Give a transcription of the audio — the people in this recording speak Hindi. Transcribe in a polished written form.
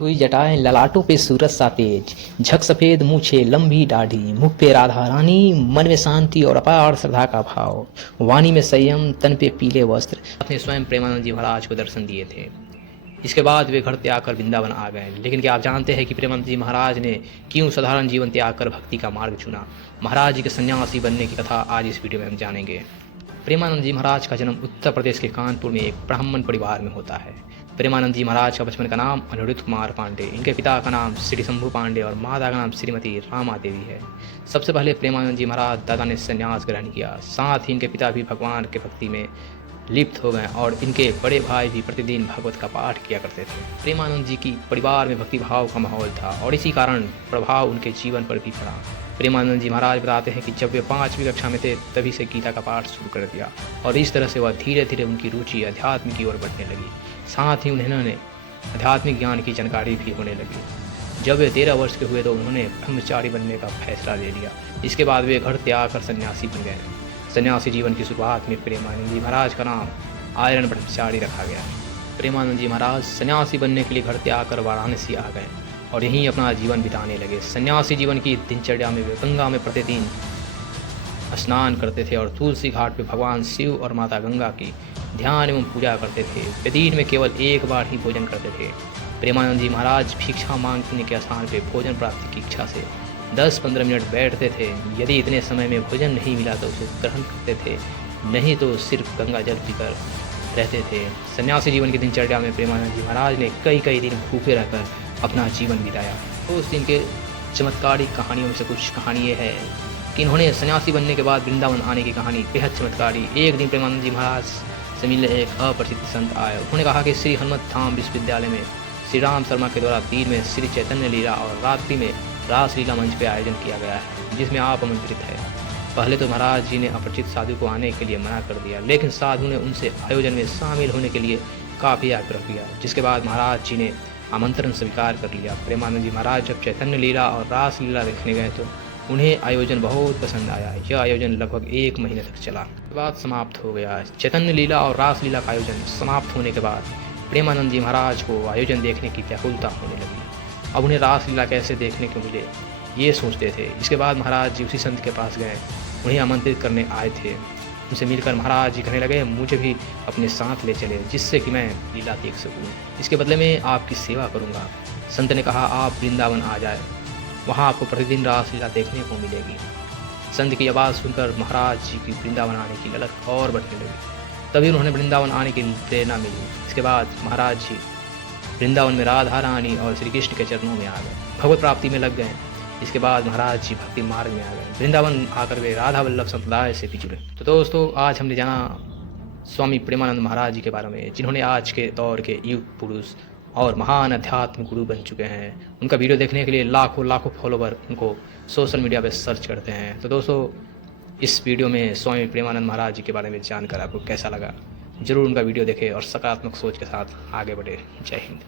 हुई जटाएं ललाटों पे सूरज सा तेज, झक सफेद मूछे लंबी दाढ़ी, मुख पे राधा रानी, मन में शांति और अपार श्रद्धा का भाव, वाणी में संयम, तन पे पीले वस्त्र। अपने स्वयं प्रेमानंद जी महाराज को दर्शन दिए थे। इसके बाद वे घर त्याग कर वृंदावन आ गए। लेकिन क्या आप जानते हैं कि प्रेमानंद जी महाराज ने क्यों साधारण जीवन त्याग कर भक्ति का मार्ग चुना? महाराज जी के सन्यासी बनने की कथा आज इस वीडियो में हम जानेंगे। प्रेमानंद जी महाराज का जन्म उत्तर प्रदेश के कानपुर में एक ब्राह्मण परिवार में होता है। प्रेमानंद जी महाराज का बचपन का नाम अनिरुद्ध कुमार पांडे, इनके पिता का नाम श्री शंभू पांडे और माता का नाम श्रीमती रामा देवी है। सबसे पहले प्रेमानंद जी महाराज दादा ने संन्यास ग्रहण किया। साथ ही इनके पिता भी भगवान के भक्ति में लिप्त हो गए और इनके बड़े भाई भी प्रतिदिन भागवत का पाठ किया करते थे। प्रेमानंद जी की परिवार में भक्ति भाव का माहौल था और इसी कारण प्रभाव उनके जीवन पर भी पड़ा। प्रेमानंद जी महाराज बताते हैं कि जब वे 5वीं कक्षा में थे तभी से गीता का पाठ शुरू कर दिया और इस तरह से वह धीरे धीरे उनकी रुचि अध्यात्म की ओर बढ़ने लगी। साथ ही उन्होंने आध्यात्मिक ज्ञान की जानकारी भी होने लगी। जब वे 13 वर्ष के हुए तो उन्होंने ब्रह्मचारी बनने का फैसला ले लिया। इसके बाद वे घर त्याग कर सन्यासी बन गए। सन्यासी जीवन की शुरुआत में प्रेमानंद जी महाराज का नाम आयरन ब्रह्मचारी रखा गया। प्रेमानंद जी महाराज सन्यासी बनने के लिए घर त्याग कर वाराणसी आ गए और यहीं अपना जीवन बिताने लगे। सन्यासी जीवन की दिनचर्या में वे गंगा में प्रतिदिन स्नान करते थे और तुलसी घाट पर भगवान शिव और माता गंगा की ध्यान एवं पूजा करते थे। वे दिन में केवल एक बार ही भोजन करते थे। प्रेमानंद जी महाराज भिक्षा मांगने के स्थान पर भोजन प्राप्ति की इच्छा से 10-15 मिनट बैठते थे। यदि इतने समय में भोजन नहीं मिला तो उसे ग्रहण करते थे, नहीं तो सिर्फ गंगा जल पीकर रहते थे। सन्यासी जीवन की दिनचर्या में प्रेमानंद जी महाराज ने कई दिन भूखे रहकर अपना जीवन बिताया। तो उस दिन के चमत्कारिक कहानियों में से कुछ कहानी ये है कि इन्होंने सन्यासी बनने के बाद वृंदावन आने की कहानी बेहद चमत्कारी। एक दिन प्रेमानंद जी महाराज से मिलने एक अप्रसिद्ध संत आए। उन्होंने कहा कि श्री हनुमत धाम विश्वविद्यालय में श्री राम शर्मा के द्वारा दिन में श्री चैतन्य लीला और रात्रि में रासलीला मंच पर आयोजन किया गया है, जिसमें आप आमंत्रित है। पहले तो महाराज जी ने अपरिचित साधु को आने के लिए मना कर दिया, लेकिन साधु ने उनसे आयोजन में शामिल होने के लिए काफ़ी आग्रह किया, जिसके बाद महाराज जी ने आमंत्रण स्वीकार कर लिया। प्रेमानंद जी महाराज जब चैतन्य लीला और रासलीला देखने गए तो उन्हें आयोजन बहुत पसंद आया। यह आयोजन लगभग 1 महीने तक चला, उसके बाद समाप्त हो गया। चैतन्य लीला और रासलीला का आयोजन समाप्त होने के बाद प्रेमानंद जी महाराज को आयोजन देखने की व्याकुलता होने लगी। अब उन्हें रासलीला कैसे देखने को मिले ये सोचते थे। इसके बाद महाराज जी उसी संत के पास गए, उन्हें आमंत्रित करने आए थे। उनसे मिलकर महाराज जी कहने लगे, मुझे भी अपने साथ ले चले जिससे कि मैं लीला देख सकूं। इसके बदले में आपकी सेवा करूंगा। संत ने कहा, आप वृंदावन आ जाए, वहां आपको प्रतिदिन रासलीला देखने को मिलेगी। संत की आवाज़ सुनकर महाराज जी की वृंदावन आने की ललक और बढ़ने लगी। तभी उन्होंने वृंदावन आने की प्रेरणा मिली। इसके बाद महाराज जी वृंदावन में राधा रानी और श्री कृष्ण के चरणों में आ गए, भगवत प्राप्ति में लग गए। इसके बाद महाराज जी भक्ति मार्ग में आ गए। वृंदावन आकर वे राधा वल्लभ संप्रदाय से भी जुड़े। तो दोस्तों, आज हमने जाना स्वामी प्रेमानंद महाराज जी के बारे में, जिन्होंने आज के दौर के युग पुरुष और महान अध्यात्म गुरु बन चुके हैं। उनका वीडियो देखने के लिए लाखों फॉलोवर उनको सोशल मीडिया पर सर्च करते हैं। तो दोस्तों, इस वीडियो में स्वामी प्रेमानंद महाराज जी के बारे में जानकर आपको कैसा लगा? ज़रूर उनका वीडियो देखें और सकारात्मक सोच के साथ आगे बढ़े। जय हिंद।